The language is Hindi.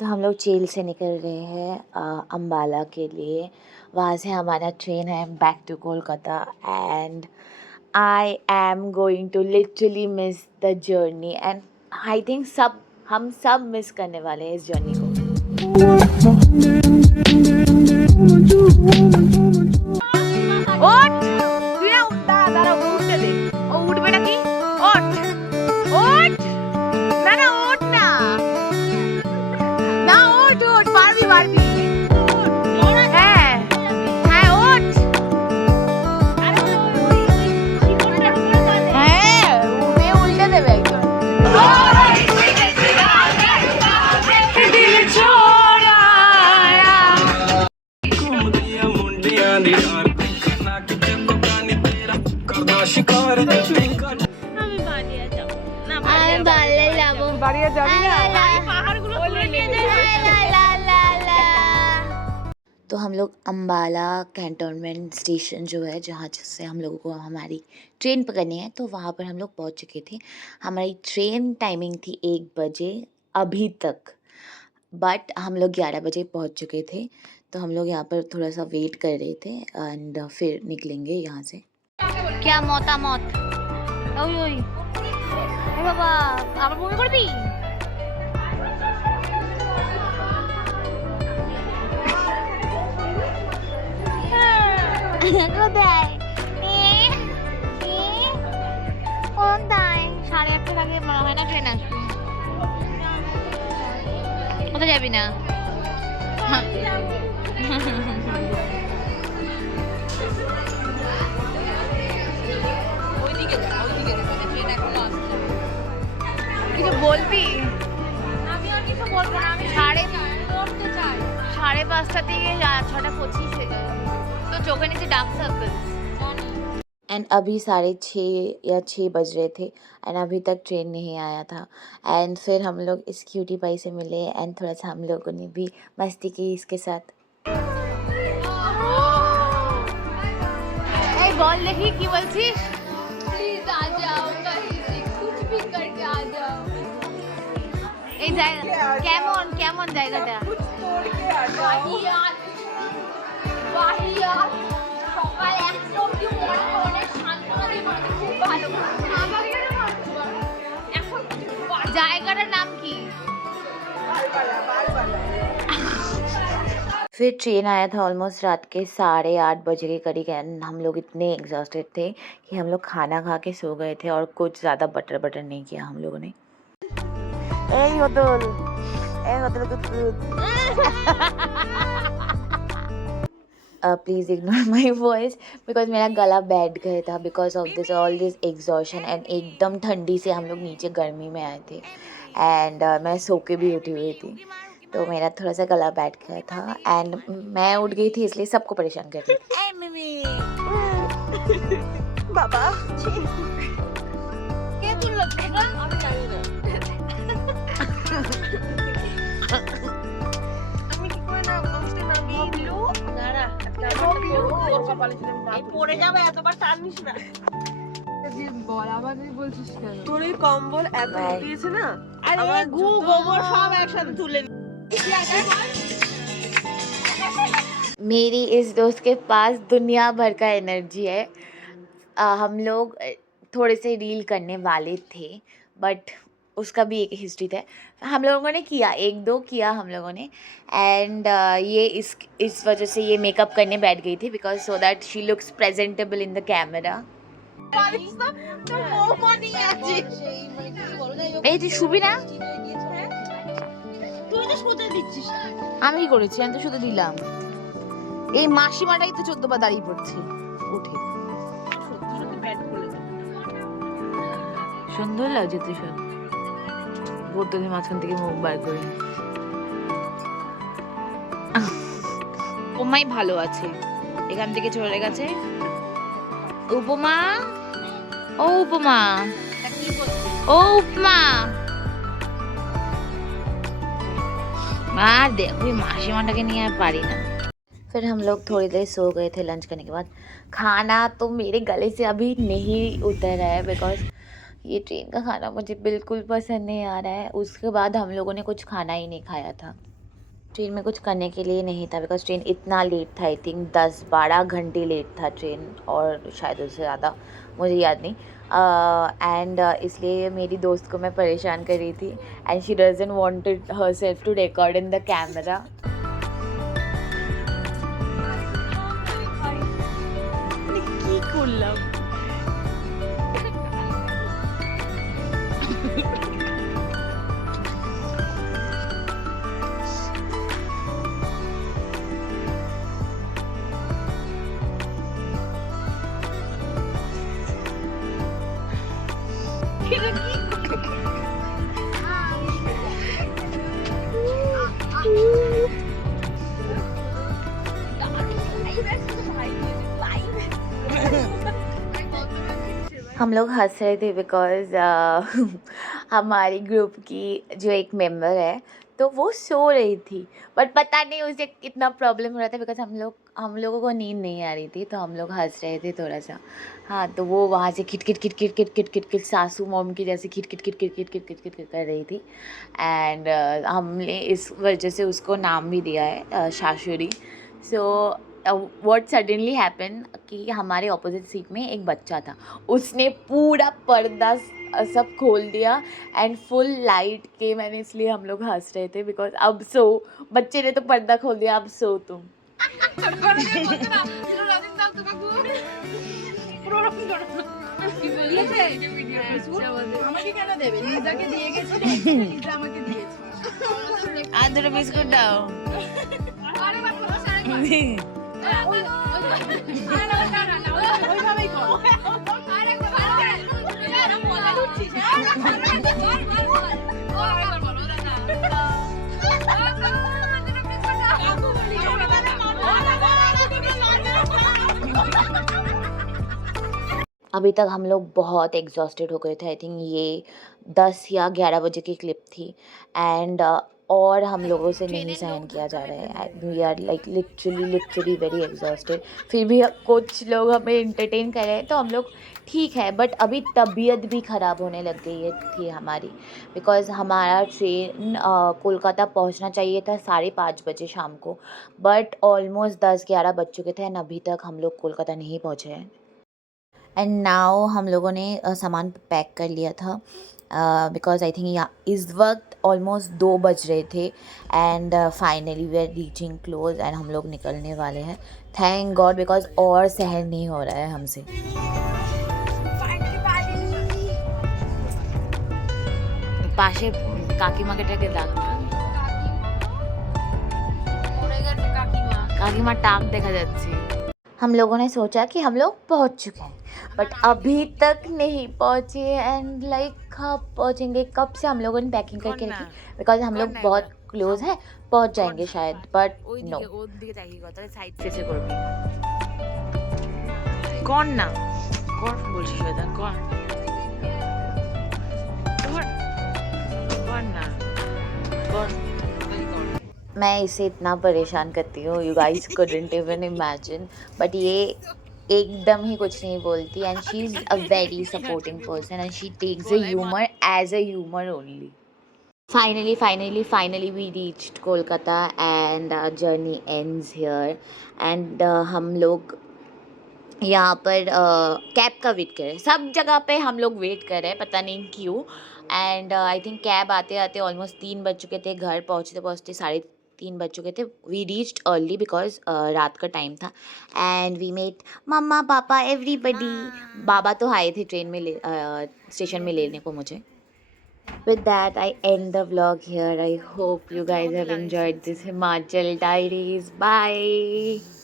तो हम लोग चेल से निकल रहे हैं अम्बाला के लिए। वहाँ से हमारा ट्रेन है back to Kolkata and I am going to literally miss the journey and I think हम सब मिस करने वाले हैं इस जर्नी को। तो हम लोग अम्बाला कैंटोनमेंट स्टेशन जो है जहाँ से हम लोगों को हमारी ट्रेन पकड़नी है, तो वहाँ पर हम लोग पहुँच चुके थे। हमारी ट्रेन टाइमिंग थी 1 बजे अभी तक, बट हम लोग 11 बजे पहुँच चुके थे। तो हम लोग यहाँ पर थोड़ा सा वेट कर रहे थे एंड फिर निकलेंगे यहाँ से। क्या मौत ओई ओई ए बाबा আবার বমি করবি? কোথায় কোথায় 8:30 আগে মনে হয় না ট্রেন আসবে। কোথায় যাবি না? কিছু বলবি? আমি আর কিছু বলবো না, আমি 5:30 থেকে 6:25 হয়ে যাবে, তো চোখে নিচে ডার্ক সার্কেল। एंड अभी 6:30 या 6 बज रहे थे एंड अभी तक ट्रेन नहीं आया था। एंड फिर हम लोग इस क्यूटी पाई से मिले एंड थोड़ा सा हम लोगों ने भी मस्ती की इसके साथ। बोल देखी की बोलছিস? प्लीज आ जाओ कहीं से, कुछ भी करके आ जाओ। এই জায়গা কেমন জায়গাটা? कुछ तोड़ के आ जाओ। বাহিয়া সকাল 1টা অবধি অনেক শান্তনা দিয়ে মানে খুব ভালো। এখন জায়গাটার নাম কি? বালবালা। फिर ट्रेन आया था ऑलमोस्ट रात के 8:30 बजे के करीब एंड हम लोग इतने एग्जॉस्टेड थे कि हम लोग खाना खा के सो गए थे और कुछ ज़्यादा बटर नहीं किया हम लोगों ने। Please ignore my voice because मेरा गला बैठ गया था because of this all this exhaustion and एकदम ठंडी से हम लोग नीचे गर्मी में आए थे एंड मैं सो के भी उठी हुई थी, तो मेरा थोड़ा सा गला बैठ गया था एंड मैं उठ गई थी इसलिए सबको परेशान कर रही थी। बाबा পড়ে যাবে, এতবার টানিস না। তোর এই কম্বল এত দিয়েছে না, আরে গু গোবর সব একসাথে তুলে। मेरी इस दोस्त के पास दुनिया भर का एनर्जी है। हम लोग थोड़े से रील करने वाले थे बट उसका भी एक हिस्ट्री था। हम लोगों ने किया 1-2 किया हम लोगों ने एंड ये इस वजह से ये मेकअप करने बैठ गई थी because so that she looks presentable in the camera. এই যে শুবি না? তুই তো শুতে দিচ্ছিস। আমি কি করেছি? আমি তো শুতে দিলাম। এই মাসিমাটাই তো 14 বার দাঁড়িয়ে পড়ছে উঠে। সুন্দর লাগছে তো সব বোতলের মাঝখান থেকে মুখ বার করে। উপমাই ভালো আছে, এখান থেকে চলে গেছে। উপমা ও উপমা ও উপমা আর দেখো मासीमाटाके नहीं आ पारी ना। फिर हम लोग थोड़ी देर सो गए थे लंच करने के बाद। खाना तो मेरे गले से अभी नहीं उतर रहा है बिकॉज ये ट्रेन का खाना मुझे बिल्कुल पसंद नहीं आ रहा है। उसके बाद हम लोगों ने कुछ खाना ही नहीं खाया था। ट्रेन में कुछ करने के लिए नहीं था बिकॉज़ ट्रेन इतना लेट था, आई थिंक 10-12 घंटे लेट था ट्रेन, और शायद उससे ज़्यादा, मुझे याद नहीं। एंड इसलिए मेरी दोस्त को मैं परेशान कर रही थी and she doesn't wanted herself to record in the camera. কি করলাম? हम लोग हंस रहे थे बिकॉज़ हमारी ग्रुप की जो एक मेंबर है, तो वो सो रही थी, बट पता नहीं उसे कितना प्रॉब्लम हो रहा था बिकॉज़ हम लोगों को नींद नहीं आ रही थी, तो हम लोग हंस रहे थे थोड़ा सा। हाँ, तो वो वहाँ से खिट खिट खिट खिट खिट खिट खिट खिट सासू मॉम की जैसे खिट खिट खिट खिट खिट खिट खिट खिट खिट कर रही थी। एंड हमने इस वजह से उसको नाम भी दिया है शाशुरी। सो व्हाट सडनली हैपन कि हमारे ऑपोजिट सीट में एक बच्चा था, उसने पूरा पर्दा सब खोल दिया एंड फुल लाइट के, मैंने इसलिए हम लोग हंस रहे थे बिकॉज अब सो, बच्चे ने तो पर्दा खोल दिया, अब सो तुम। দুটো বিস্কুট দাও। अभी तक हम लोग बहुत एग्जॉस्टेड हो गए थे, आई थिंक ये 10 या 11 बजे की क्लिप थी एंड और हम लोगों से नहीं सहन किया जा रहा है, we are like literally very exhausted. फिर भी कुछ लोग हमें एंटरटेन कर रहे हैं तो हम लोग ठीक है, बट अभी तबीयत भी ख़राब होने लग गई है थी हमारी बिकॉज़ हमारा ट्रेन कोलकाता पहुंचना चाहिए था 5:30 बजे शाम को, बट ऑलमोस्ट 10-11 बज चुके थे एंड अभी तक हम लोग कोलकाता नहीं पहुँचे हैं। एंड नाउ हम लोगों ने सामान पैक कर लिया था बिकॉज आई थिंक यहाँ इस वक्त ऑलमोस्ट 2 बज रहे थे and finally we are reaching close and हम लोग निकलने वाले हैं, थैंक गॉड, बिकॉज और सहन नहीं हो रहा है हमसे। পাশে কাকিমাকে ডাক, কাকিমার টাক দেখা যাচ্ছে। हम लोगों ने सोचा कि हम लोग पहुंच चुके हैं, बट अभी तक नहीं पहुंचे एंड लाइक कब पहुंचेंगे, कब से हम लोगों ने पैकिंग करके रखी बिकॉज हम लोग बहुत क्लोज हैं, पहुंच जाएंगे शायद, बट नो। कौन ना कौन बोलছি শয়তান কর कौन ना कौन। मैं इसे इतना परेशान करती हूँ, you guys couldn't even imagine, but ये एकदम ही कुछ नहीं बोलती and she is a very supporting person and she takes the humour as a humour only. Finally we reached Kolkata and our journey ends here and हम लोग यहाँ पर कैब का वेट कर रहे हैं, सब जगह पे हम लोग वेट कर रहे हैं, पता नहीं क्यों। एंड आई थिंक कैब आते आते ऑलमोस्ट 3 बज चुके थे, घर पहुँचते पहुँचते 3:30 बज चुके थे। वी रीच्ड अर्ली बिकॉज रात का टाइम था एंड वी मेट मम्मा पापा एवरीबडी। बाबा तो आए थे ट्रेन में स्टेशन में लेने को मुझे। With that, I end the vlog here. I hope you guys have enjoyed this Himachal Diaries. Bye.